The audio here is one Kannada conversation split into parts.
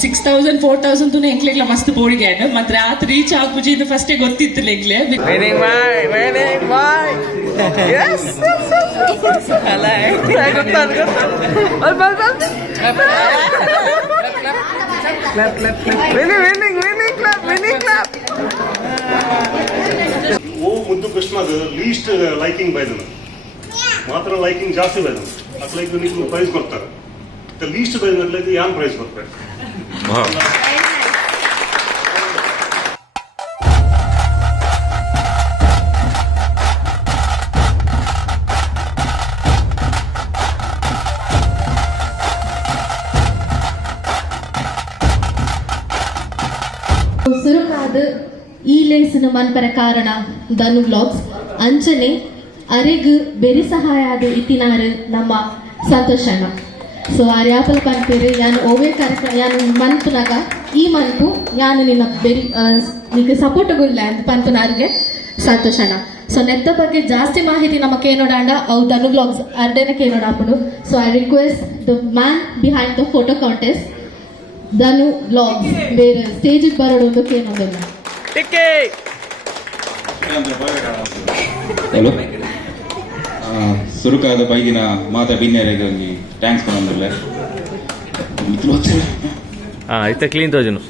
ಸಿಕ್ಸ್ ತೌಸಂಡ್ ಫೋರ್ ತೌಸಂಡ್ ತೂನ ಎಂಕ್ಲೆಗ್ಲ ಮಸ್ತ್ ಬೋಡಿಗೆ ಮತ್ತೆ ರಾತ್ರಿ ರೀಚ್ ಆಗ್ಬುಜಿ ಇದು ಫಸ್ಟೇ ಗೊತ್ತಿತ್ತು ಕ್ಲಾಪ್ ಓ ಮುದ್ದು ಕೃಷ್ಣದ ಲೀಸ್ಟ್ ಲೈಕಿಂಗ್ ಬೈದನು ಮಾತ್ರ ಲೈಕಿಂಗ್ ಜಾಸ್ತಿ ಬೈದನು ಅಟ್ಲೈಕ್ ನೀವು ಪ್ರೈಸ್ ಕೊಡ್ತಾರೆ. ಲೀಸ್ಟ್ ಬೈದನ್ಲೈದು ಯಾನ್ ಪ್ರೈಸ್ ಬರ್ತಾರೆ ಸುರುಕಾದ ಈ ಲೇಸಿನ ಮನ್ಪರ ಕಾರಣ ಧನು ಬ್ಲಾಗ್ಸ್ ಅಂಚನೆ ಅರೆಗ್ ಬೆರಿ ಸಹಾಯ ಆದ ನಮ್ಮ ಸಂತೋಷಣ್ಣ. ಸೊ ಆ ರ್ಯಾಪಲ್ ಕಾಣ್ತೀರಿ ಯಾನು ಓವೇ ಕಾರ್ಯಕ್ರಮ ಯಾನು ಮಂತ್ನಾಗ ಈ ಮಂತು ಯಾನು ನಿನ್ನ ಬೆರಿ ನಿಮಗೆ ಸಪೋರ್ಟ್ ಗುಲ್ಲ ಅಂತ ಸಂತೋಷ ಅಣ್ಣ ಸೊ ನೆತ್ತ ಬಗ್ಗೆ ಜಾಸ್ತಿ ಮಾಹಿತಿ ನಮಗೆ ಏನೋಡಾಂಡ ಅವು ತನು ಬ್ಲಾಗ್ಸ್ ಅರ್ಡೇನಕ್ಕೆ ಕೇಳೋಡಾಪುಡು so I request the man behind the photo contest Dhanu blogs ಬೇರೆ ಸ್ಟೇಜಿಗೆ ಬರೋಡು ಕೇಳೋದಿಲ್ಲ ಏನೋದಿಲ್ಲ ಹಲೋ ಸುರುಕಾದ ಬೈಗಿನ ಮಾತ ಬಿನ್ನೇರಿಗೆ ಟ್ಯಾಂಕ್ಸ್ ಬಂದಿಲ್ಲ ಮಿತ್ರು ಹಾ ಇತ್ತ ಕ್ಲೀನ್ ತೋಜನು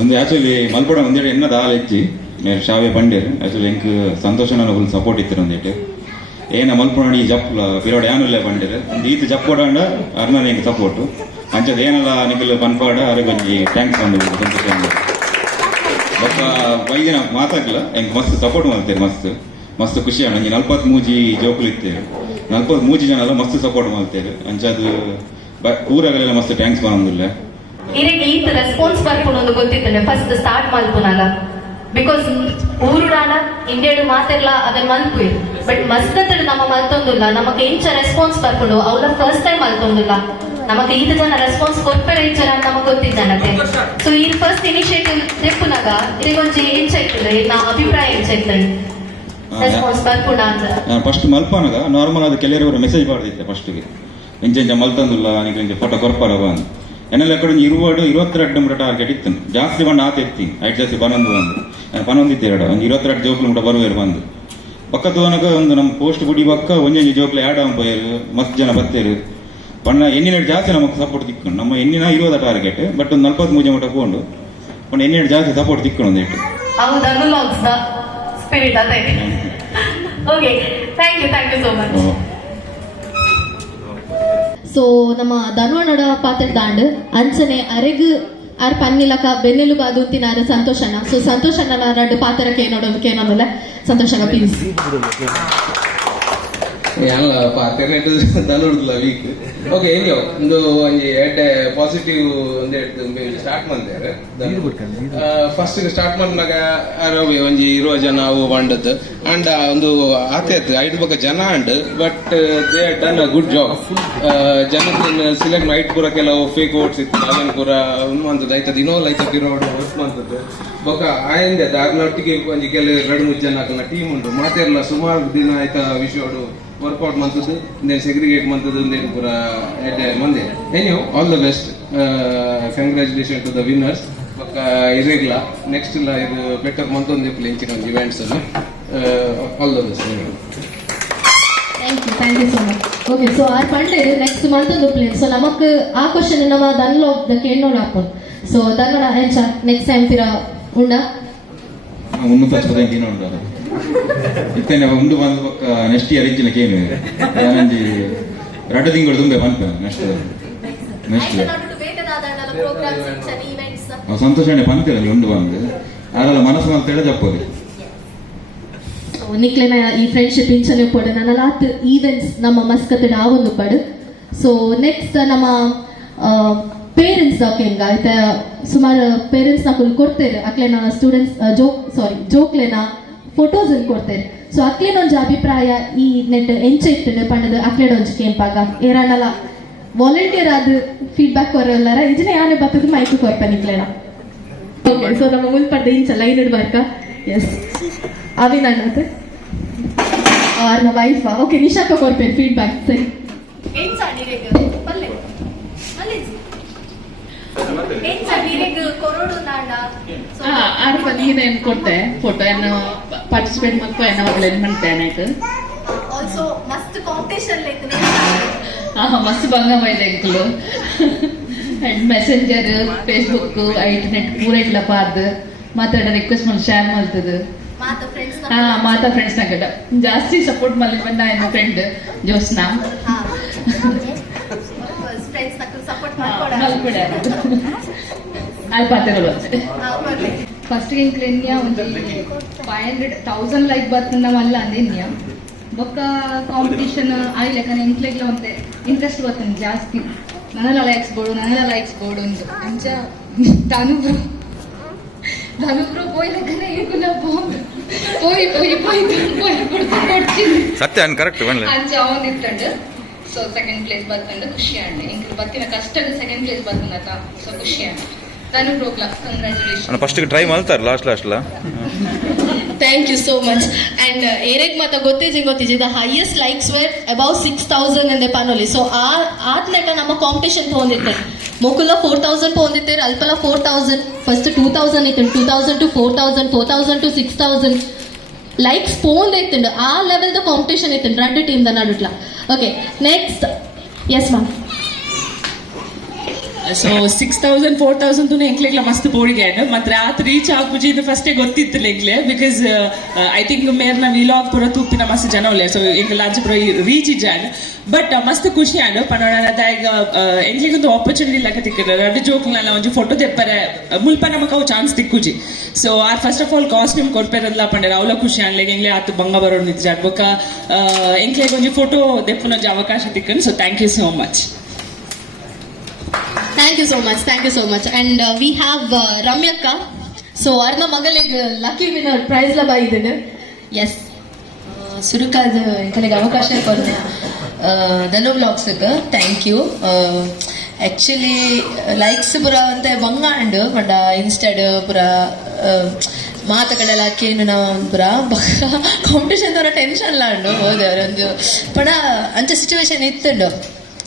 ಒಂದು ಆಕ್ಚುಲಿ ಮಲ್ಪಡ ಒಂದೆಡೆ ಎನ್ನ ದಾಲ್ ಹೆಚ್ಚಿ. ಮೇರೆ ಶಾವೆ ಪಂಡೇರ್ ಆಕ್ಚುಲಿ ಎಂಕ್ ಸಂತೋಷ ನನ್ನ ಫುಲ್ ಸಪೋರ್ಟ್ ಇತ್ತು ಒಂದೇಟು ಏನ ಮಲ್ಪಡ ಈ ಜಪ್ ಪಿರೋಡ್ ಯಾನುಲ್ಲೆ ಪಂಡೇರ್ ಒಂದು ಈತ್ ಕೊಡಂಡ ಅರ್ನ ಎಂಕ್ ಸಪೋರ್ಟು ಅಂಚದ ಏನಲ್ಲ ನಿಖಿಲ್ ಪನ್ಪಾಡ ಒಂಜಿ ಟ್ಯಾಂಕ್ಸ್ ಬಂದು ಸಂತೋಷ ಅಂದೆ. ಮಸ್ತ್ ಖುಷಿ ಅಣ್ಣ. ಒಂಜಿ ನಲ್ಪತ್ ಮೂಜಿ ಜೋಕುಲು ಇತ್ತೇವೆ ನಲ್ಪತ್ ಮೂಜಿ ಜನ ಎಲ್ಲ ಮಸ್ತ್ ಸಪೋರ್ಟ್ ಮಾಡ್ತೇವೆ ಅಂಚದು ಊರಾಗಲೆಲ್ಲ ಮಸ್ತ್ ಟ್ಯಾಂಕ್ಸ್ ಬಂದಿಲ್ಲ ಇರಿಗೆ ಈತ ರೆಸ್ಪಾನ್ಸ್ ಬರ್ಕೊಂಡು ಗೊತ್ತಿತ್ತನೆ ಫಸ್ಟ್ ಸ್ಟಾರ್ಟ್ ಮಾಡ್ಕೊನಲ್ಲ ಬಿಕಾಸ್ ಊರುಡಾನ ಇಂಡಿಯಾಡು ಮಾತೆಲ್ಲ ಅದನ್ನ ಮಲ್ಪು ಬಟ್ ಮಸ್ತಡ್ ನಮ್ಮ ಮಲ್ತೊಂದಿಲ್ಲ ನಮಗೆ ಇಂಚ ರೆಸ್ಪಾನ್ಸ್ ಬರ್ಕೊಂಡು ಅವಳ ಫಸ್ಟ್ ಟೈಮ್ ಮಲ್ತೊಂದಿಲ್ಲ ನಮಗೆ ಈತ ಜನ ರೆಸ್ಪಾನ್ಸ್ ಕೊಡ್ಪೇರೆ ಅಂತ ನಮಗೆ ಗೊತ್ತಿದ್ದಾನತೆ ಸೊ ಈ ಫಸ್ಟ್ ಇನಿಷಿಯೇಟಿವ್ ಟ್ರಿಪ್ನಾಗ ಇದಕ್ಕೊಂಚಿ ಇಂಚ ಇರ್ತದೆ ನಾ ಅಭಿಪ್ರಾಯ ಇಂಚ ಫಸ್ಟ್ ಮಲ್ಪನಾಗ ನಾರ್ಮಲ್ ಆದ ಕೆಲವರು ಮೆಸೇಜ್ ಮಾಡಿದ್ದೆ ಫಸ್ಟ್ಗೆ ಇಂಚ ಇಂಚ ಮಲ್ತಂದಿಲ್ಲ ನಿಂಗೆ ಇಂಚ ಫೋಟೋ ಕೊರ್ಪಾರ ಬಂದು ಎನ್ನೆಲ್ಲ ಕಡೆ ಇರುವಾಡು ಇರುವತ್ತೆರಡು ಮುಟ ಟಾರ್ಗೆಟ್ ಇತ್ತು. ಜಾಸ್ತಿ ಬಣ್ಣ ಆತ ಎತ್ತಿ. ಐದು ಜಾಸ್ತಿ ಪನ್ನೊಂದು ಬಂದು. ನಾನು ಪನ್ನೊಂದಿತ್ತು ಎರಡು. ಒಂದು ಇರುವತ್ತೆರಡು ಜೋಕ್ಲು ಕೂಡ ಬರುವೇರು ಬಂದು. ಪಕ್ಕದ ಒನಗ ಒಂದು ನಮ್ಮ ಪೋಸ್ಟ್ ಗುಡಿ ಪಕ್ಕ ಒಂಜೊಂಜಿ ಜೋಕ್ಲು ಆಡ್ ಪೋಯರು ಮಸ್ತ್ ಜನ ಬತ್ತೇರು. ಬಣ್ಣ ಎಣ್ಣಿನ ಜಾಸ್ತಿ ನಮಗೆ ಸಪೋರ್ಟ್ ತಿಕ್ಕೊಂಡು. ನಮ್ಮ ಎಣ್ಣಿನ ಇರುವುದ ಟಾರ್ಗೆಟ್ ಬಟ್ ಒಂದು ನಲ್ವತ್ತು ಮೂಜೆ ಮಟ್ಟ ಹೋಗೊಂಡು ಬಣ್ಣ ಎಣ್ಣಿನ ಜಾಸ್ತಿ ಸಪೋರ್ಟ್ ತಿಕ್ಕೊಂಡು ಒಂದು ಇಟ್ಟು ಅವು ಲಾಗ್ಸ್ ದ ಸ್ಪಿರಿಟ್ ಅದೇ. Okay thank you thank you so much so ನಮ್ಮ ಧನುವನಡ ಪಾತ್ರ ದಾಂಡ್ ಅಂಚನೆ ಅರೆಗ್ ಆರ್ ಪನ್ನಿಲಕ ಬೆನ್ನೆಲು ಬಾದು ತಿನಾರ ಸಂತೋಷನ ಸೊ ಸಂತೋಷನ ಎರಡು ಪಾತ್ರಕ್ಕೆ ನೋಡೋದು ಕೇನೋಲ್ಲ ಸಂತೋಷನ ಪ್ಲೀಸ್ ಯಾನಲ್ಲ ಪಾತೆರ್ನೆಟ್ ದಲುಡ್ದಲ್ಲ ವೀಕ್ ಓಕೆ ಏನಿಯೋ ಒಂದು ಒಂಜಿ ಎಡ್ಡೆ ಪಾಸಿಟಿವ್ ಒಂದೇ ಸ್ಟಾರ್ಟ್ ಮಾಡ್ತಾರೆ ಫಸ್ಟ್ ಸ್ಟಾರ್ಟ್ ಮಾಡಿದಾಗ ಅರವಿ ಒಂಜಿ ಇರುವ ಜನ ಅವು ಬಂಡದ್ದು. ಅಂಡ್ ಒಂದು ಆತೈತ್ ಐದು ಬಗ್ಗೆ ಜನ and but they done a good job ಜನ ಸಿಲೆಕ್ಟ್ ಮೈಟ್ ಪೂರ ಕೆಲವು ಫೇಕ್ ಓಟ್ಸ್ ಇತ್ತು ಅದನ್ನು ಪೂರ ಲೈತ ಆಯ್ತದ ಇನ್ನೋಲ್ ಆಯ್ತ ಪಿರೋಡ್ ವರ್ಕ್ ಮಂತದ್ದು ಬೊಕ ಆಯಂದೆ ದಾರ್ನೊಟ್ಟಿಗೆ ಒಂಜಿ ಕೆಲ ಎರಡು ಮೂರು ಜನ ಟೀಮ್ ಉಂಟು. ಮಾತೆರ್ಲ ಸುಮಾರು ದಿನ ಆಯ್ತಾ ವಿಷಯಡು ವರ್ಕೌಟ್ ಮಂತದ್ದು ಇಂದೇನು ಸೆಗ್ರಿಗೇಟ್ ಮಂತದ್ದು ಪುರ ಪೂರ ಎಡ್ಡೆ ಮಂದೆ. All the best congratulation to the winners ಬೊಕ್ಕ ಇರೆಗ್ಲ ನೆಕ್ಸ್ಟ್ ಇಲ್ಲ ಇದು ಬೆಟರ್ ಮಂತೊಂದು ಇಪ್ಪಲು ಇಂಚಿನ ಒಂದು ಇವೆಂಟ್ಸ್ ಅನ್ನು. All the best thank you thank you so much okay so R ಪಂಡೆ ನೆಕ್ಸ್ಟ್ ಮಂತ್ ಒಂದು ಪ್ಲೇನ್ ಸೊ ನಮಕ್ ಆ ಕ್ವಶನ್ ನಮ್ಮ ದನ್ಲೋಕ್ ದ ಕೇಳೋಣ ಹಾಕೊಂಡು ಸೊ ಎಂಚ ನೆಕ್ಸ್ಟ್ ಟೈಮ್ ಪಿರ ಉಂಡ? ಮುನ್ನೂತ್ತ ಹಚ್ಚುವುದಂಗೆ ಏನೋ ಉಂಟು ಅದು ಇತ್ತೇನೆ ಉಂಡು ಬಂದು ಪಕ್ಕ ನೆಕ್ಸ್ಟ್ ಇಯರ್ ಇಂಚಿನ ಕೇನು ನಾನಂಜಿ ಎರಡು ತಿಂಗಳು ತುಂಬೆ ಬಂತ ನೆಕ್ಸ್ಟ್ ನೆಕ್ಸ್ಟ್ ಸಂತೋಷಣೆ ಪಂತಿರಲ್ಲ ಉಂಡು ಬಂದು. ಅದೆಲ್ಲ ಮನಸ್ಸು ಅಂತ ಹೇಳಿ ಜಪ್ಪೋದು ನಿಕ್ಲೆನ ಈ ಫ್ರೆಂಡ್ಶಿಪ್ ಇಂಚನೆ ಪಡು ನನ್ನ ಲಾಟ್ ಈವೆಂಟ್ಸ್ ನಮ್ಮ ಮಸ್ಕತ್ತಡ ಆ ಒಂದು ಪಡು. ಸೊ ನೆಕ್ಸ್ಟ್ ನಮ್ಮ ಪೇರೆಂಟ್ಸ್ ಹೆಂಗ ಆಯ್ತಾ? ಸುಮಾರು ಪೇರೆಂಟ್ಸ್ ನಾ ಕೊಡ್ತೇವೆ. ಅಕ್ಲೆನ ಸ್ಟೂಡೆಂಟ್ಸ್ ಜೋಕ್ ಸಾರಿ ಜೋಕ್ಲೆನ ಫೋಟೋಸ್ ಕೊಡ್ತೇವೆ ಸೊ ಅಕ್ಲೇನ ಒಂಜಿ ಅಭಿಪ್ರಾಯ ಈ ನೆಟ್ ಎಂಚ ಇಟ್ಟು ಪಂಡದ ಅಕ್ಲೆಡ ಒಂಜಿ ಕೇಂಪಾಗ ಏರಾಣಲ ವಾಲಂಟಿಯರ್ ಆದ ಫೀಡ್ಬ್ಯಾಕ್ ಕೊರಲ್ಲರ ಇಜನೆ ಯಾನೆ ಬರ್ತದ ಮೈಕ್ ಕೊರ್ಪ ನಿಕ್ಲೆನ ಓಕೆ ಸೊ ನಮ್ಮ ಮುಲ್ಪಡ್ಡ ಇಂಚ ಲೈನ್ ಇಡ್ಬಾರ್ಕ ಎಸ್ ಅವಿನಣ್ಣತೆ ಅವ್ರ ವೈಫ್ ಓಕೆ ನಿಶಾಕ ಕೊಡ್ತೇನೆ ಫೀಡ್ಬ್ಯಾಕ್ ಸರಿ ಏನ್ಸ ವೀರೆಗ್ ಕೊರೋಡು ನಾಡ ಆರು ಏನ್ ಕೊಡ್ತೆ ಫೋಟೋ ಏನು ಪಾರ್ಟಿಸಿಪೇಟ್ ಮಾಡ್ಕೊ ಏನೋ ಅವ್ಗಳು ಮಾಡ್ತೇನೆ ಆಯ್ತು. ಆಲ್ಸೋ ಮಸ್ತ್ ಮೈದ ಎಂಕುಲು ಅಂಡ್ ಮೆಸೆಂಜರ್ ಫೇಸ್ಬುಕ್ ಇಂಟರ್ನೆಟ್ ಪೂರ ಇಟ್ಲ ಪಾದ್ ಮಾತಾಡ ರಿಕ್ವೆಸ್ಟ್ ಮಾಡಿ ಶೇರ್ ಮಾಡ್ತದ. ಮಾತ ಫ್ರೆಂಡ್ಸ್ ಹಾ ಮಾತಾ ಫ್ರೆಂಡ್ಸ್ ನಾಗಡ ಜಾಸ್ತಿ ಸಪೋರ್ಟ್ ಮಲ್ಲಿ ಬಂದ ನನ್ನ ಫ್ರೆಂಡ್ ಜೋಸ್ನಾ ಸಪೋರ್ಟ್ ಮಾಡ್ಕೊಡ ಅಲ್ಲಿ ಪಾತ್ರಗಳು ಆಗ್ತದೆ ಫಸ್ಟ್ ಇಂಕ್ಲೆನ್ಯ ಒಂದು ಫೈವ್ ಹಂಡ್ರೆಡ್ ತೌಸಂಡ್ ಲೈಕ್ ಬರ್ತದೆ ನಾವಲ್ಲ ಅಂದೆನ್ಯ ಬೊಕ್ಕ ಕಾಂಪಿಟೇಷನ್ ಆಯ್ಲಕ್ಕನ ಇಂಕ್ಲೆಗ್ಲ ಒಂದು ಇಂಟ್ರೆಸ್ಟ್ ಬರ್ತದೆ ಜಾಸ್ತಿ. ನನ್ನೆಲ್ಲ ಲೈಕ್ಸ್ ಬೋಡು ನನ್ನೆಲ್ಲ ಲೈಕ್ಸ್ ಬೋಡು ಒಂದು ಅಂಚ ತನುಬ್ರು ತನುಬ್ರು ಪೋಯ್ಲಕ್ಕನ ಏಕುಲ ಬೋಡು ಪೋಯಿ ಪೋಯಿ ಪೋಯಿ ಪೋಯಿ ಕೊಡ್ತು ಕೊಡ್ತೀನಿ ಸತ್ಯ ಅನ್ ಕರೆಕ್ಟ್ ಅಂಚ ಅವನಿತ್ತಂಡು ಸೊ ಸೆಕೆಂಡ್ ಪ್ಲೇಸ್ ಬರ್ತಂಡು ಖುಷಿ ಅಂಡೆ ಇಂಕ್ಲು ಬತ್ತಿನ ಕಷ್ಟ ಸೆಕೆಂಡ್ ಪ್ಲೇಸ್ ಬರ್ತಂದ ಸೊ ಖುಷಿ ಅಂಡೆ ಫಸ್ಟ್ ಟ್ರೈ ಮಾಡ್ತಾರೆ last last law thank you so much and ಏರೆಗ್ ಮಾತ ಗೊತ್ತಿಜಿ ಗೊತ್ತಿಜಿ the highest likes were above six thousand ಅಂದೆ ಪನೋಲಿ ಸೊ ಆ ಆದ್ ನೆಟ ನಮ್ಮ ಕಾಂಪಿಟೇಷನ್ ತಗೊಂಡಿರ್ತೇನೆ ಮೊಕುಲ ಫೋರ್ ತೌಸಂಡ್ ತಗೊಂಡಿರ್ತೇವೆ ಅಲ್ಪಲ four thousand first two thousand ಇತ್ತು two thousand to four thousand four thousand to six thousand likes phone ಇತ್ತು ಆ ಲೆವೆಲ್ದ ಕಾಂಪಿಟೇಷನ್ ಇತ್ತು ಎರಡು ಟೀಮ್ ದ ನಡುಟ್ಲ okay next yes ma'am so six thousand four thousand ಎಂಕ್ಲೆಗ್ಲ ಮಸ್ತ್ ಬೋಡಿಗೆ ಮತ್ತೆ ರಾತ್ರಿ ರೀಚ್ ಆಪುಜಿ ಇದು ಫಸ್ಟೇ ಗೊತ್ತಿತ್ತು ಲೆಗ್ಲೆ ಬಿಕಾಸ್ ಐ ಥಿಂಕ್ ಮೇರ್ನ ವಿಲಾಗ್ ಪುರ ತೂಪಿನ ಮಸ್ತ್ ಜನ ಒಳ್ಳೆ ಸೊ ಎಂಕ್ಲ ಲಾಂಚ್ ಪುರ ರೀಚ್ ಇಜ್ಜಾಂಡ್ ಬಟ್ ಮಸ್ತ್ ಖುಷಿ ಆಂಡ್ ಪನೋಡ ಈಗ ಎಂಕ್ಲಿಗೊಂದು ಆಪರ್ಚುನಿಟಿ ಲೆಕ್ಕ ತಿಕ್ಕದ ರಡ್ಡು ಜೋಕ್ಲಲ್ಲ ಒಂಜಿ ಫೋಟೋ ತೆಪ್ಪರೆ. ಮುಲ್ಪ ನಮಕ್ ಅವು ಚಾನ್ಸ್ ತಿಕ್ಕುಜಿ. ಸೊ ಆರ್ ಫಸ್ಟ್ ಆಫ್ ಆಲ್ ಕಾಸ್ಟ್ಯೂಮ್ ಕೊಡ್ಪೇರಲ್ಲ ಪಂಡೆ ಅವಲ ಖುಷಿ ಆನ್ಲೆಗ್ ಎಂಗ್ಲೆ ಆತು ಬಂಗ ಬರೋ ನಿಜ ಬೊಕ್ಕ ಎಂಕ್ಲೆಗ್ ಒಂಜಿ ಫೋಟೋ ದೆಪ್ಪುನೊಂಜಿ ಅವಕಾಶ ತಿಕ್ಕನ್. So thank you so much thank you so much thank you so much and we have ರಮ್ಯಕ್ಕ so ಅವ್ರನ್ನ ಮಗಳಿಗೆ ಲಕ್ಕಿ ವಿನರ್ ಪ್ರೈಸ್ ಲ ಬಾಯಿದ್ದೇನೆ ಎಸ್ ಎಂಕಲೆಗೆ ಅವಕಾಶ ಕೊಡ್ನೆ ಧನು ವ್ಲಾಗ್ಸ್ಗೆ ಥ್ಯಾಂಕ್ ಯು ಆ್ಯಕ್ಚುಲಿ ಲೈಕ್ಸ್ ಪುರ ಅಂತ ಬಂಗಾಂಡು ಪಂಡ ಇನ್ಸ್ಟೆಡ್ ಪುರ ಮಾತುಗಳೆಲ್ಲ ಹಾಕೇನು ನಾವು ಪುರ ಕಾಂಪಿಟೇಷನ್ ಥರ ಟೆನ್ಷನ್ ಲಾಂಡು ಹೋದವ್ರು ಒಂದು. ಪಂಡ ಅಂಚ ಸಿಚುವೇಶನ್ ಇತ್ತುಂಡು.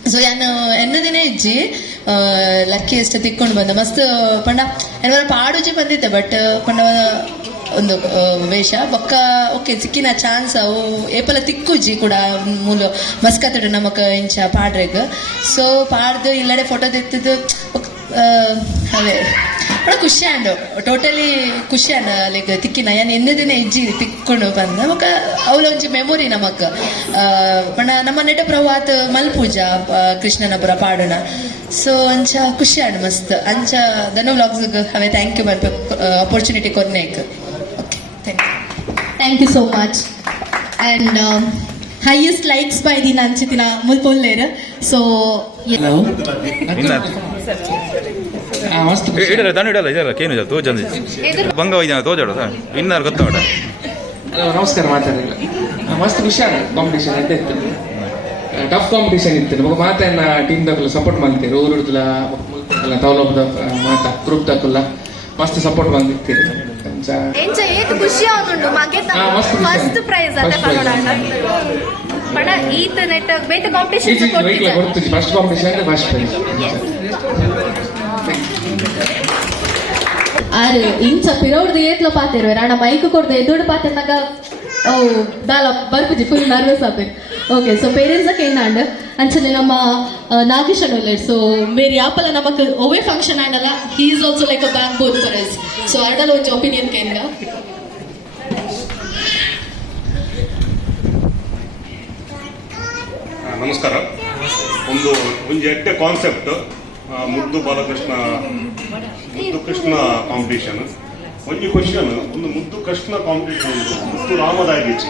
ಸೊ ಯಾನು ಎನ್ನದಿನೇ ಇಜ್ಜಿ ಲಕ್ಕಿ ಎಷ್ಟು ತಿಕ್ಕೊಂಡು ಬಂದ ಮಸ್ತ್ ಪಂಡ ಏನಾರ ಪಾಡುಜಿ ಬಂದಿದ್ದೆ ಬಟ್ ಪಂಡ ಒಂದು ವೇಷ ಬೊಕ್ಕ ಓಕೆ ಸಿಕ್ಕಿನ ಚಾನ್ಸ್ ಅವು ಏಪಲ ತಿಕ್ಕುಜಿ ಕೂಡ ಮೂಲು ಮಸ್ಕತ್ತಡು ನಮಕ್ ಇಂಚ ಪಾಡ್ರೆಗ್ ಸೊ ಪಾಡ್ದು ಇಲ್ಲಡೆ ಫೋಟೋ ತೆತ್ತಿದ್ದು ಅವೇ ಬಡ ಖುಷಿ ಆಂಡು ಟೋಟಲಿ ಖುಷಿ ಆಂಡ ಲೈಕ್ ತಿಕ್ಕಿನ. ಯಾನ್ ಎನ್ನದಿನ ಇಜ್ಜಿ ತಿಕ್ಕೊಂಡು ಬಂದ. ಬೊಕ್ಕ ಅವಳ ಒಂಜಿ ಮೆಮೊರಿ ನಮಕ್ ಪಣ ನಮ್ಮ ನೆಟ ಪ್ರವಾತ್ ಮಲ್ಪೂಜ ಕೃಷ್ಣನ ಪುರ ಪಾಡುನ. ಸೊ ಅಂಚ ಖುಷಿ ಆಂಡ್ ಮಸ್ತ್. ಅಂಚ ಧನು ವ್ಲಾಗ್ಸ್ ಹವೆ ಥ್ಯಾಂಕ್ ಯು ಬರ್ಬೇಕು. Opportunity ಕೊರ್ನೇಕ್ okay thank you thank you so much and highest likes by ದಿನ ಅಂಚಿತಿನ ಮುಲ್ಪೊಲ್ಲೇರ್ ಸೊ ಇಡಲ್ಲ ತಾನು ಇಡಲ್ಲ ಇದಲ್ಲ ಏನು ಇಲ್ಲ ತೋಜಂದಿ. ಬಂಗ ಒಯ್ದಾನ ತೋಜಾಡು ಇನ್ನಾರು ಗೊತ್ತಾವಡ ನಮಸ್ಕಾರ ಮಾತಾಡಿಲ್ಲ ಮಸ್ತ್ ಖುಷಿ ಆಗ ಕಾಂಪಿಟೇಷನ್ ಅಂತ ಇತ್ತು. ಟಫ್ ಕಾಂಪಿಟೇಷನ್ ಇತ್ತು. ಮಗ ಮಾತನ್ನ ಟೀಮ್ ದಕ್ಕಲ್ಲ ಸಪೋರ್ಟ್ ಮಾಡ್ತೀರಿ ಊರು ಹಿಡಿದಲ್ಲ ತೌಲಭದ ಮಾತ ಗ್ರೂಪ್ ದಕ್ಕಲ್ಲ ಮಸ್ತ್ ಸಪೋರ್ಟ್ ಏತ್ ಖುಷಿ ಆಗುಂಡು ಮಗೆ ಫಸ್ಟ್ ಪ್ರೈಸ್ ಪಣ ಈತ ನೆಟ್ ಬೇತೆ competition first competition first prize ಆರು ಇಂಚ ಪಿರೌಡ್ದು ಏತ್ಲ ಪಾತೆರು ರಾಣ ಮೈಕ್ ಕೊಡ್ದೆ ಎದುಡು ಪಾತೆರ್ನಾಗ ಓ, ದಾಲ ಬರ್ಪುಜಿ ಫುಲ್ ನರ್ವಸ್ ಆಪೇರು ಓಕೆ ಸೊ ಪೇರೆಂಟ್ಸ್ ಏನಾಂಡ್ ಅಂಚನೆ ನಮ್ಮ ನಾಗೇಶ್ ಅಣ್ಣೋಲೆ ಸೊ ಮೇರಿ ಯಾಪಲ ನಮಕ್ ಒವೇ function ಆಂಡಲ್ಲ he is also like a backbone for us so ಅರ್ಡಲ ಒಂಜಿ ಒಪಿನಿಯನ್ ಕೇಂದ್ರ. ನಮಸ್ಕಾರ. ಒಂದು ಒಂದು ಎಡ್ಡೆ ಕಾನ್ಸೆಪ್ಟ್ ಮುದ್ದು ಬಾಲಕೃಷ್ಣ ಮುದ್ದು ಕೃಷ್ಣ ಕಾಂಪಿಟೇಷನ್ ಒಂದು ಕ್ವಶನ್ ಒಂದು ಮುದ್ದು ಕೃಷ್ಣ ಕಾಂಪಿಟೇಷನ್ ಒಂದು ಮುದ್ದು ರಾಮದಾಗಿಚ್ಚಿ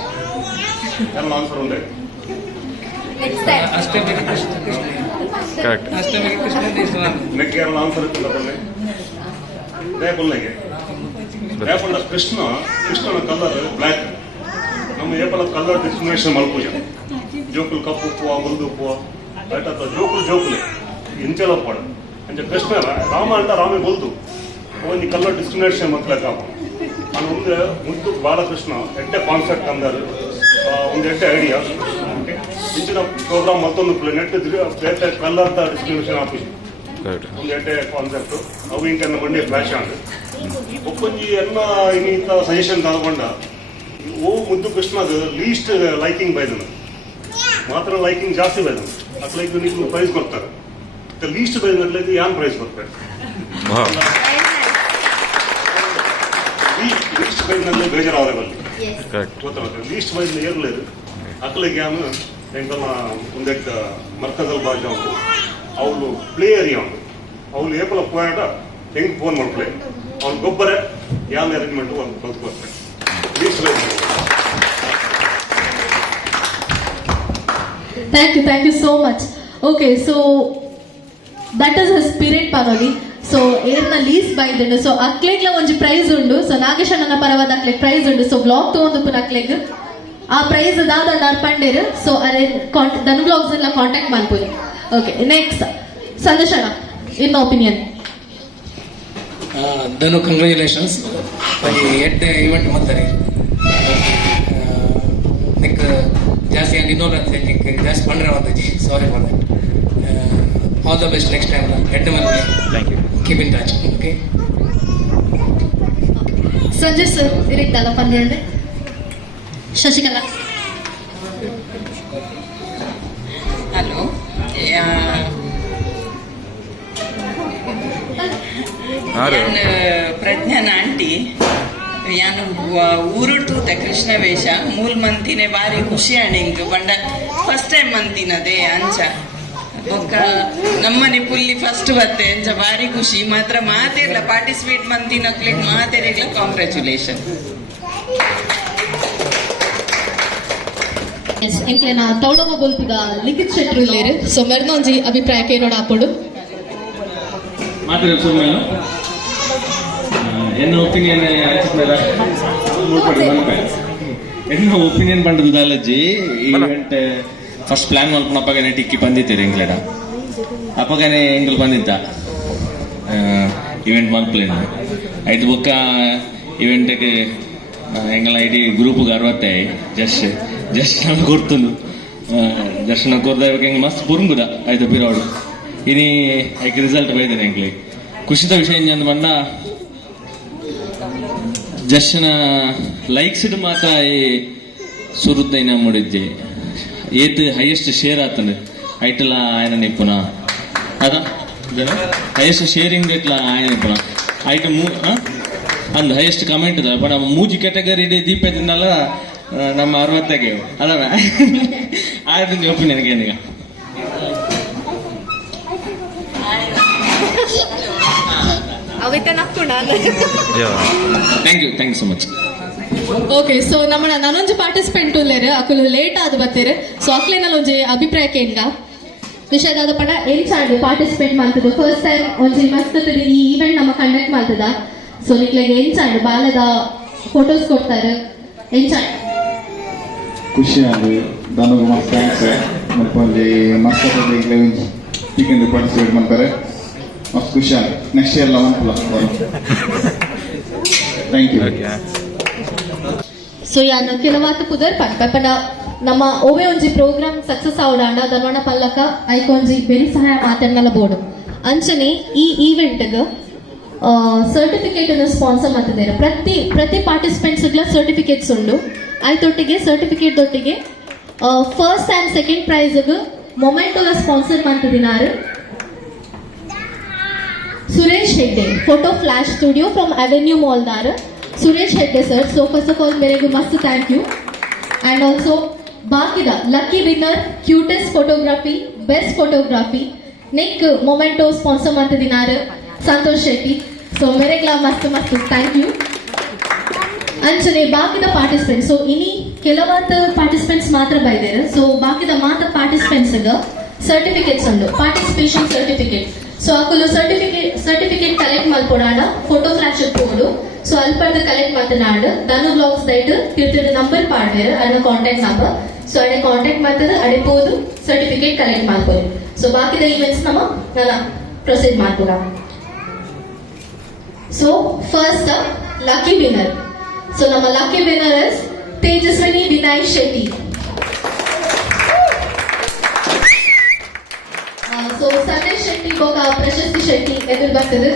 ಎಲ್ಲ ಆನ್ಸರ್ ಒಂದೇ? ನೆಕ್ಸ್ಟ್ ಟೈಮ್ ಕರೆಕ್ಟ್ ನೆಕ್ಕೆ ಎಲ್ಲ ಆನ್ಸರ್ ಇತ್ತಿಲ್ಲ ಅದನ್ನೇ ರೇಪಲ್ಲೆಗೆ. ರೇಪಲ್ಲ ಕೃಷ್ಣ ಕೃಷ್ಣನ ಕಲರ್ ಬ್ಲ್ಯಾಕ್ ನಮ್ಮ ಏಪಲ ಕಲರ್ ಡಿಸ್ಕ್ರಿಮಿನೇಷನ್ ಮಲ್ಪೂಜ. ಜೋಕುಲ್ ಕಪ್ಪು ಉಪ್ಪುವ ಮುಂದು ಉಪ್ಪುವ. ಬೆಟ್ಟ ಜೋಕುಲು ಜೋಕುಲೆ. ಇಂಚಲ ಪಡ ಅಂಚ ಕೃಷ್ಣ ರಾಮ ಅಂತ ರಾಮೆ ಬುಲ್ದು ಒಂದು ಕಲರ್ ಡಿಸ್ಕ್ರಿಮಿನೇಷನ್ ಮಕ್ಳಕ್ಕ ನಾನು ಒಂದು ಮುದ್ದು ಬಾಲಕೃಷ್ಣ ಎಡ್ಡೆ ಕಾನ್ಸೆಪ್ಟ್ ಅಂದರು ಒಂದು ಎಡ್ಡೆ ಐಡಿಯಾ ಓಕೆ ಇಂಚಿನ ಪ್ರೋಗ್ರಾಮ್ ಮತ್ತೊಂದು ನೆಟ್ ಬೇರೆ ಕಲರ್ ಡಿಸ್ಕ್ರಿಮಿನೇಷನ್ ಆಫೀಸ್ ಕರೆಕ್ಟ್ ಒಂದು ಎಡ್ಡೆ ಕಾನ್ಸೆಪ್ಟ್ ಅವು ಇಂಕನ್ನ ಬಂಡೆ ಫ್ಲಾಶ್ ಆಂಡ್ ಒಪ್ಪೊಂಜಿ ಎಲ್ಲ ಇನ್ನೀತ ಸಜೆಷನ್ ತಗೊಂಡ ಓ ಮುದ್ದು ಕೃಷ್ಣದ ಲೀಸ್ಟ್ ಲೈಕಿಂಗ್ ಬೈದನು ಮಾತ್ರ ಲೈಕಿಂಗ್ ಜಾಸ್ತಿ ಬೈದನು ಅಟ್ಲೈಕ್ ನೀವು ಪ್ರೈಸ್ ಕೊಡ್ತಾರೆ ಲೀಸ್ಟ್ ಬೈದನ್ಲೈಕ್ ಯಾನ್ ಪ್ರೈಸ್ ವಾ ಲೀಸ್ಟ್ ಬೈದ್ನಲ್ಲಿ ಬೇಜಾರು ಕರೆಕ್ಟ್ ಗೊತ್ತಾಗುತ್ತೆ ಲೀಸ್ಟ್ ಬೈದ್ ಏರ್లేదు ಅಕ್ಲಿಗೆ ಯಾನು ಹೆಂಗಲ್ಲ ಒಂದೆಟ್ಟ ಮರ್ಕಜಲ್ ಬಾಜ ಅವನು ಅವಳು ಪ್ಲೇ ಅವನು ಅವಳು. ಏಪಲ ಪೋಯಾಟ ಹೆಂಗ್ ಫೋನ್ ಮಾಡ್ಕೊಳ್ಳಿ ಅವ್ನು ಗೊಬ್ಬರ ಯಾನ್ ಅರೇಂಜ್ಮೆಂಟ್ ಒಂದು ಕಲ್ತ್ಕೊಳ್ತಾರೆ least ಬೈದ್ thank you thank you so much okay so that is a spirit ಪನೋಲಿ ಸೊ ಏರ್ನ ಲೀಸ್ ಬೈದುಂಡು ಸೊ ಅಕ್ಲೆಗ್ಲ ಒಂಜಿ ಪ್ರೈಸ್ ಉಂಡು ಸೊ ನಾಗೇಶ್ ಅಣ್ಣನ ಪರವಾದ ಅಕ್ಲೆಗ್ ಪ್ರೈಸ್ ಉಂಡು ಸೊ ಬ್ಲಾಗ್ ತಗೊಂಡು ಅಕ್ಲೆಗ್ ಆ ಪ್ರೈಸ್ ದಾದ ನರ್ಪಂಡಿರ್ ಸೊ ಅದೇ ದನ್ ಬ್ಲಾಗ್ಸ್ ಎಲ್ಲ ಕಾಂಟ್ಯಾಕ್ಟ್ ಮಾಡ್ಬೋದು ಓಕೆ ನೆಕ್ಸ್ಟ್ ಸಂದೇಶ್ ಅಣ್ಣ ಇನ್ ಒಪಿನಿಯನ್ ದನು ಕಂಗ್ರ್ಯಾಚುಲೇಷನ್ಸ್ ಎಡ್ಡೆ ಇವೆಂಟ್ ಮಾಡ್ತಾರೆ ಜಾಸ್ತಿ ಇನ್ನೊಂದು ಅಂತ ಜಾಸ್ತಿ ಪಂಡ್ರೆ ಬಂದಜಿ sorry for all the best next time thank you keep in touch okay Sanjay sir ಇರಿಕ್ತಲ್ಲ ಪನ್ನೆರಡು ಶಶಿಕಲಾ. ಹಲೋ ಪ್ರಜ್ಞಾನ ಆಂಟಿ? ಯಾನು ಊರುಟು ಕೃಷ್ಣ ವೇಷ ಮೂಲ್ ಮಂತಿನೇ ಬಾರಿ ಖುಷಿ ಆಣಿಂಗ್ ಬಂಡ ಫಸ್ಟ್ ಟೈಮ್ ಮಂತಿನದೆ ಅಂಚ. ಬೊಕ್ಕ ನಮ್ಮನೆ ಪುಲ್ಲಿ ಫಸ್ಟ್ ಬತ್ತೆ. ಎಂಚ ಬಾರಿ ಖುಷಿ. ಮಾತ್ರ ಮಾತಿರ್ಲ ಪಾರ್ಟಿಸಿಪೇಟ್ ಮಂತಿನಕ್ಲೆಗ್ ಮಾತೆರೆಗ್ಲ ಕಾಂಗ್ರ್ಯಾಚುಲೇಷನ್ ಎಂಕ್ಲೆನ ತೌಡಮ ಬೊಲ್ಪಿದ ಲಿಖಿತ್ ಶೆಟ್ರು ಇಲ್ಲೇರು. ಸೊ ಮೆರ್ನೊಂಜಿ ಅಭಿಪ್ರಾಯ ನೋಡ ಹಾಕೊಂಡು ಮಾತಾಡಿ ಸುಮ್ಮನೆ ಎನ್ನ ಒಪಿನಿಯನ್ ಹಂಚಿದ್ಮೇಲೆ ನೋಡ್ಕೊಂಡು ಎನ್ನ ಒಪಿನಿಯನ್ ಬಂಡದ ದಾಲಜಿ ಈವೆಂಟ್ ಫಸ್ಟ್ ಪ್ಲಾನ್ ಮಲ್ಪನಪ್ಪಗನೆ ಟಿಕ್ಕಿ ಬಂದಿತ್ತೀರಿ ಎಂಗ್ಲೆಡ ಅಪ್ಪಗನೆ ಎಂಗ್ಲ್ ಬಂದಿತ್ತ ಇವೆಂಟ್ ಮಲ್ಪಲೇನು ಐದು ಬೊಕ್ಕ ಇವೆಂಟ್ಗೆ ಎಂಗಲ ಐಡಿ ಗ್ರೂಪ್ಗೆ ಅರವತ್ತೈ ಜಸ್ಟ್ ಜಸ್ಟ್ ನಮ್ಗೆ ಜಸ್ಟ್ ದರ್ಶನ ಕೊರ್ದ ಹೆಂಗೆ ಮಸ್ತ್ ಪುರುಂಗುದ ಐದು ಪಿರೋಡು ಇನಿ ಐಕ್ ರಿಸಲ್ಟ್ ಬೈದೇನೆ ಎಂಗ್ಲಿ ಖುಷಿದ ವಿಷಯ ಏನು ಬಂದ ಜಶ್ನ ಲೈಕ್ಸ್ ಮಾತ್ರ ಈ ಸುರುತ್ತೈನ ಮುಡಿದ್ದೆ ಏತ್ ಹೈಯೆಸ್ಟ್ ಶೇರ್ ಆತಂದು ಐಟಲ ಆಯ್ನ ನಿಪ್ಪುನ ಅದ ಹೈಯೆಸ್ಟ್ ಶೇರಿಂಗ್ ಇಟ್ಲ ಆಯ್ನ ನಿಪ್ಪುನ ಐಟ ಮೂ ಅಂದ್ ಹೈಯೆಸ್ಟ್ ಕಮೆಂಟ್ ಅದ ಪಣ ಮೂಜಿ ಕ್ಯಾಟಗರಿ ದೀಪ ತಿನ್ನಲ್ಲ ನಮ್ಮ ಅರವತ್ತಾಗೆ ಅದವ ಆಯ್ತು ಒಪಿನಿಯನ್ ಏನೀಗ ಅವಿತ ನಕ್ಕುಣ yeah thank you thank you so much okay so ನಮ್ಮ ನಾನೊಂಜಿ ಪಾರ್ಟಿಸಿಪೆಂಟ್ ಉಲ್ಲೇರು ಅಕುಲು ಲೇಟ್ ಆದ್ ಬತ್ತೇರು. ಸೊ ಅಕ್ಲೇನಲ್ಲಿ ಒಂಜಿ ಅಭಿಪ್ರಾಯ ಕೇಂದ್ರ ವಿಷಯದಾದ ಪಡ ಚಾಡ್ ಪಾರ್ಟಿಸಿಪೇಟ್ ಮಾಡ್ತದ? ಫಸ್ಟ್ ಟೈಮ್ ಒಂಜಿ ಮಸ್ತ್ ಈ ಈವೆಂಟ್ ನಮ್ಮ ಕಂಡಕ್ಟ್ ಮಾಡ್ತದ. ಸೊ ನಿಕ್ಲೆಗೆ ಎಂಚಾಂಡು ಬಾಲದ ಫೋಟೋಸ್ ಕೊಡ್ತಾರೆ. ಎಂಚಾಂಡು ಖುಷಿ ಆಗಿ ನನಗೂ ಮಸ್ತ್ ಥ್ಯಾಂಕ್ಸ್ ಮತ್ತು ಒಂದು ಮಸ್ತ್ ಚಿಕನ್ ಪಾರ್ಟಿಸಿಪೇಟ್ ಮಾಡ್ತಾರೆ. ಮಸ್ತ್ ಖುಷಿ ಆಗಿ next year eleven thank you okay so ಯಾನು ಕೆಲವಾತ ಪುದರ್ ಪನ್ಪ ಪಂಡ ನಮ್ಮ ಓವೆ ಒಂಜಿ ಪ್ರೋಗ್ರಾಮ್ ಸಕ್ಸಸ್ ಆವಡಾಂಡ ಧರ್ಮಣ ಪಲ್ಲಕ ಐಕೊಂಜಿ ಬೆರಿ ಸಹಾಯ ಮಾತನ್ನಲ ಬೋಡು. ಅಂಚನೆ ಈ ಈವೆಂಟ್ಗೆ ಸರ್ಟಿಫಿಕೇಟ್ ಅನ್ನು ಸ್ಪಾನ್ಸರ್ ಮಾಡ್ತಿದ್ದಾರೆ ಪ್ರತಿ ಪ್ರತಿ ಪಾರ್ಟಿಸಿಪೆಂಟ್ಸ್ಗಳ ಸರ್ಟಿಫಿಕೇಟ್ಸ್ ಉಂಡು. ಆಯ್ತೊಟ್ಟಿಗೆ ಸರ್ಟಿಫಿಕೇಟ್ ದೊಟ್ಟಿಗೆ ಫಸ್ಟ್ ಆ್ಯಂಡ್ ಸೆಕೆಂಡ್ ಪ್ರೈಸ್ಗೆ ಮೊಮೆಂಟೋಲ ಸ್ಪಾನ್ಸರ್ ಮಾಡ್ತಿದ್ದಾರೆ Suresh Hegde photo flash studio from avenue ಮಾಲ್ದಾರ್ Suresh Hegde sir so first of all ಮೇರೆಗೂ ಮಸ್ತ್ thank you and also ಬಾಕಿದ lucky winner cutest photography best photography neck memento sponsor ಮಾಡ್ತಿದ್ದಾರೆ ಸಂತೋಷ್ ಶೆಟ್ಟಿ. ಸೊ ಮೇರೆಗ್ಲ ಮಸ್ತ್ ಮಸ್ತ್ ಥ್ಯಾಂಕ್ ಯು ಅಂಚನೆ ಬಾಕಿದ ಪಾರ್ಟಿಸಿಪೆಂಟ್ ಸೊ ಇನಿ ಕೆಲವಾದ ಪಾರ್ಟಿಸಿಪೆಂಟ್ಸ್ ಮಾತ್ರ ಬೈದೇರು. ಸೊ ಬಾಕಿದ ಮಾತ್ರ ಪಾರ್ಟಿಸಿಪೆಂಟ್ಸ್ ಸರ್ಟಿಫಿಕೇಟ್ಸ್ ಉಂಡು ಪಾರ್ಟಿಸಿಪೇಷನ್ ಸರ್ಟಿಫಿಕೇಟ್ ಸೊ ಅಕುಲು ಸರ್ಟಿಫಿಕೇಟ್ ಸರ್ಟಿಫಿಕೇಟ್ ಕಲೆಕ್ಟ್ ಮಲ್ಪೊಡಾಂಡ ಫೋಟೋ ಫ್ಲಾಶ್ ಇಟ್ಕೊಂಡು ಸೊ ಅಲ್ಪರ್ದ ಕಲೆಕ್ಟ್ ಮಾಡ್ತನಾಡು. ಧನು ಬ್ಲಾಗ್ಸ್ ದೈಟ್ ತಿರ್ತಿದ ನಂಬರ್ ಪಾಡ್ದೇರು ಅನ್ನ ಕಾಂಟ್ಯಾಕ್ಟ್ ನಂಬರ್ ಸೊ ಅಡೆ ಕಾಂಟ್ಯಾಕ್ಟ್ ಮಾಡ್ತದೆ ಅಡೆ ಹೋದು ಸರ್ಟಿಫಿಕೇಟ್ ಕಲೆಕ್ಟ್ ಮಾಡ್ಬೋದು ಸೊ ಬಾಕಿದ ಇವೆಂಟ್ಸ್ ನಮ್ಮ ನಾನು proceed ಮಾಡ್ಕೊಡ so first lucky winner so ನಮ್ಮ lucky winner is Tejaswini Vinay Shetty so Sandesh Shetty ಬೊಕ ಪ್ರಶಸ್ತಿ ಶೆಟ್ಟಿ ಎದುರು ಬರ್ತದೆ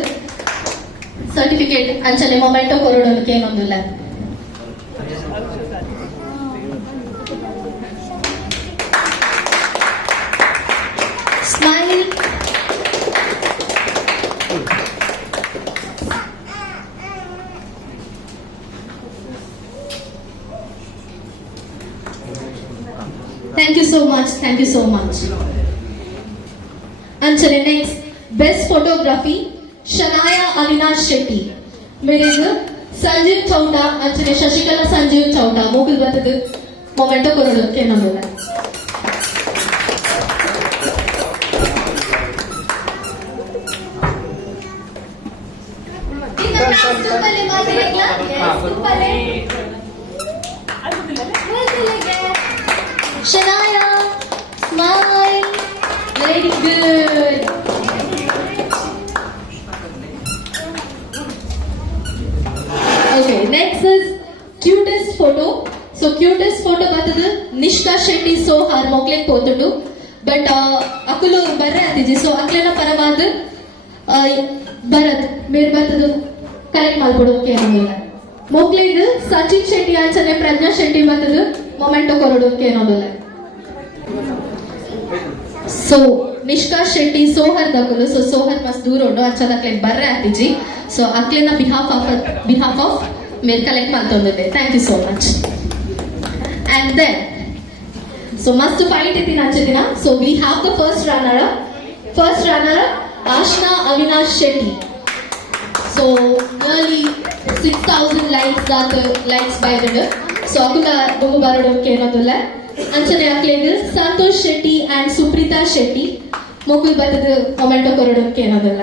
ಸರ್ಟಿಫಿಕೇಟ್ ಅಂಚನೆ ಮೊಮೆಂಟೋ ಕೊರೋಡೋದಕ್ಕೆ ಏನೊಂದಿಲ್ಲ smile thank you so much thank you so much ಅಂಚನೆ next best photography Shanaya Avinash Shetty ಮೇರೆದು Sanjeev Chouta ಅಂಚನೆ ಶಶಿಕಲಾ ಸಂಜೀವ್ ಚೌಟ ಮೂಗಿಲ್ ಬರ್ತದ ಮೊಮೆಂಟೋ ಕೊರೋಡೋದಕ್ಕೆ ಏನೊಂದಿಲ್ಲ Shania, So ಫೋಟೋ ಬರ್ತದ ನಿಷ್ಕಾ ಶೆಟ್ಟಿ ಸೊ ಹಾರ್ ಮೊಕ್ಲೆಗ್ ಪೋತುಂಡು ಬಟ್ ಅಕುಲು ಬರ್ರೆ ಅಂತಿಜಿ ಸೊ ಅಕ್ಲೆನ ಪರವಾದ ಆ, ಬರತ್ ಮೇರ್ ಬರ್ತದ ಕಲೆಕ್ಟ್ ಮಾಡ್ಕೊಡು ಓಕೆ ಅನ್ನೋದಿಲ್ಲ ಮೊಕ್ಲಿಗ್ ಸಚಿನ್ ಶೆಟ್ಟಿ ಆಚನೆ ಪ್ರಜ್ಞಾ ಶೆಟ್ಟಿ ಬರ್ತದ ಮೊಮೆಂಟೋ ಕೊರಡು ಓಕೆ ಅನ್ನೋದಿಲ್ಲ ಸೊ ನಿಷ್ಕಾ ಶೆಟ್ಟಿ ಸೋಹರ್ ದಕುಲು ಸೊ ಸೋಹರ್ ಮಸ್ ದೂರ ಉಂಡು ಅಚ್ಚದ ಅಕ್ಲೆಗ್ ಬರ್ರೆ ಅಂತಿಜಿ ಸೊ ಅಕ್ಲೆನ ಬಿಹಾಫ್ ಆಫ್ ಬಿಹಾಫ್ ಆಫ್ ಮೇರ್ collect ಮಾಡ್ತೊಂದಿದ್ದೆ thank you so much and then so must fight ಇತ್ತಿನ ಅಂಚದಿನ so we have the first runner first runner Ashna Avinash Shetty so nearly six thousand likes ದಾತ ಲೈಕ್ಸ್ ಬೈದಡ್ ಸೊ ಅಕುಲ ದುಂಗು ಬರೋಡೋಕೆ ಏನೋದಿಲ್ಲ ಅಂಚನೆ ಅಕ್ಲೇಗ್ ಸಂತೋಷ್ ಶೆಟ್ಟಿ ಅಂಡ್ ಸುಪ್ರೀತಾ ಶೆಟ್ಟಿ ಮೊಕುಲ್ ಬರ್ತದ ಮೊಮೆಂಟೋ ಕೊರಡೋಕೆ ಏನೋದಿಲ್ಲ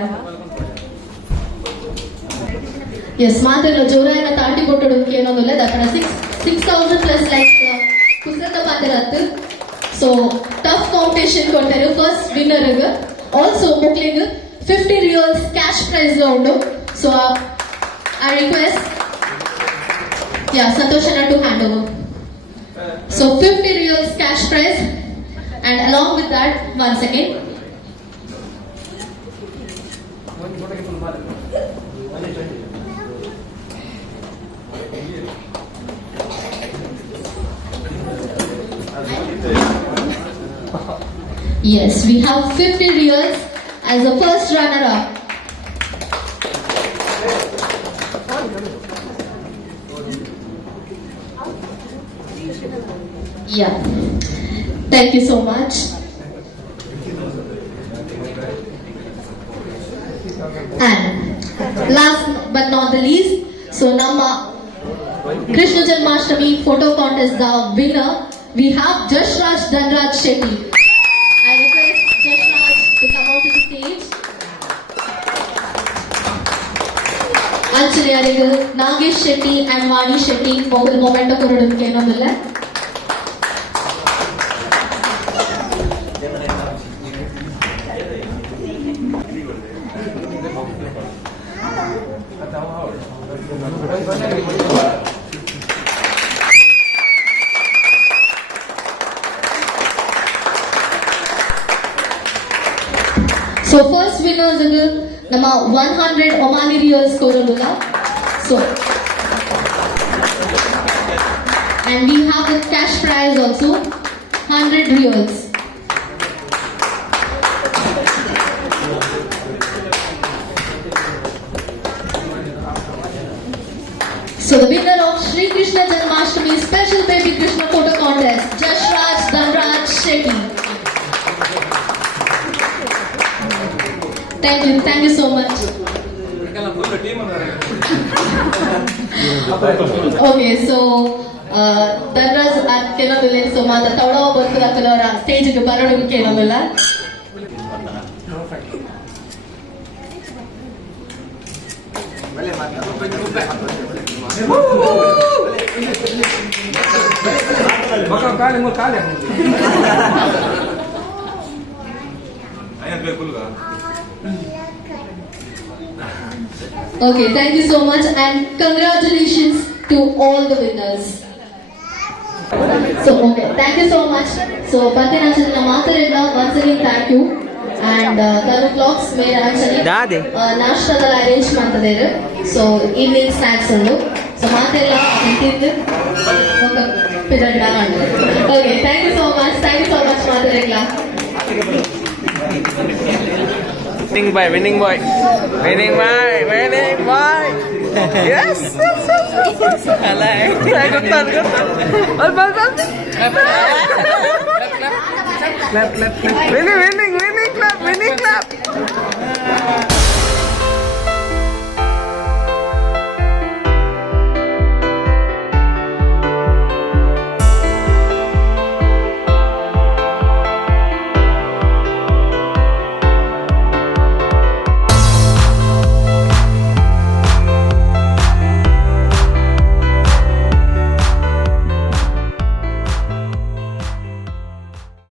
ಎಸ್ ಮಾತೆಲ್ಲ ಜೋರಾಯನ ತಾಟಿ ಕೊಟ್ಟೋಡೋಕೆ ಏನೋದಿಲ್ಲ ದಕ್ಕನ six six thousand plus likes ಪುಸ್ತಕ ಸೊ ಟಫ್ ಕಾಂಪಿಟೇಷನ್ ಕೊಟ್ಟರು. ಫಸ್ಟ್ ವಿನ್ನರ್ ಆಲ್ಸೋ ಮುಕ್ಲಿಂಗ್ ಫಿಫ್ಟಿ ರಿಯಲ್ಸ್ ಕ್ಯಾಶ್ ಪ್ರೈಸ್ ಉಂಟು ಸೊ ಐ ರಿಕ್ವೆಸ್ಟ್ ಯಾ ಸಂತೋಷನ to hand over so fifty riyals cash prize and along with that one second Yes, we have 50 reals as the first runner up. Yeah. Thank you so much. And last but not the least, so Nama Krishna Janmashtami photo contest, the winner, we have Jashraj Dhanraj Shetty. I request Jashraj to come out to the stage. ஆஞ்சநேயர்கள் நாகேஷ் ஷெட்டி அண்ட் வாணி ஷெட்டி உங்கள் மொமெண்ட் கொடுக்கணும் இல்லை 100 Omani riyals Koralula. So, and we have the cash prize also, 100 riyals. So the winner of Sri Krishna Janmashtami Special Baby Krishna Photo Contest, Jash Thank you, thank you so much. Okay, so uh, Dhanraj ಅದ್ ಕೆಲವೊಂದಿಲ್ಲ ಸೊ ಮಾತ ತವಳ ಬರ್ತಿದ ಕೆಲವರ ಸ್ಟೇಜ್ಗೆ ಬರೋದು ಕೇಳೋದಿಲ್ಲ Okay, thank you so much and congratulations to all the winners. So, okay, thank you so much. So, Bhattinath ಮಾತಾಡಿದ once again thank you. And Tanu clogs ಮೇಲೆ ಆಕ್ಚುಲಿ ದಾದೆ ನಾಷ್ಟದೆಲ್ಲ ಅರೇಂಜ್ ಮಾಡ್ತಿದ್ದಾರೆ ಸೊ ಈವ್ನಿಂಗ್ ಸ್ನ್ಯಾಕ್ಸ್ ಉಂಡು ಸೊ ಮಾತೆಲ್ಲ ತಿಂದು ఒక period okay thank you so much thank you so much ಮಾತಾಡಲ್ಲ evening bye evening bye evening bye evening bye yes, yes, yes, yes, yes. Hello. Kutlan, kutlan. Ay, ben ben de. Clap, clap, clap. Winning, winning, winning clap, winning clap.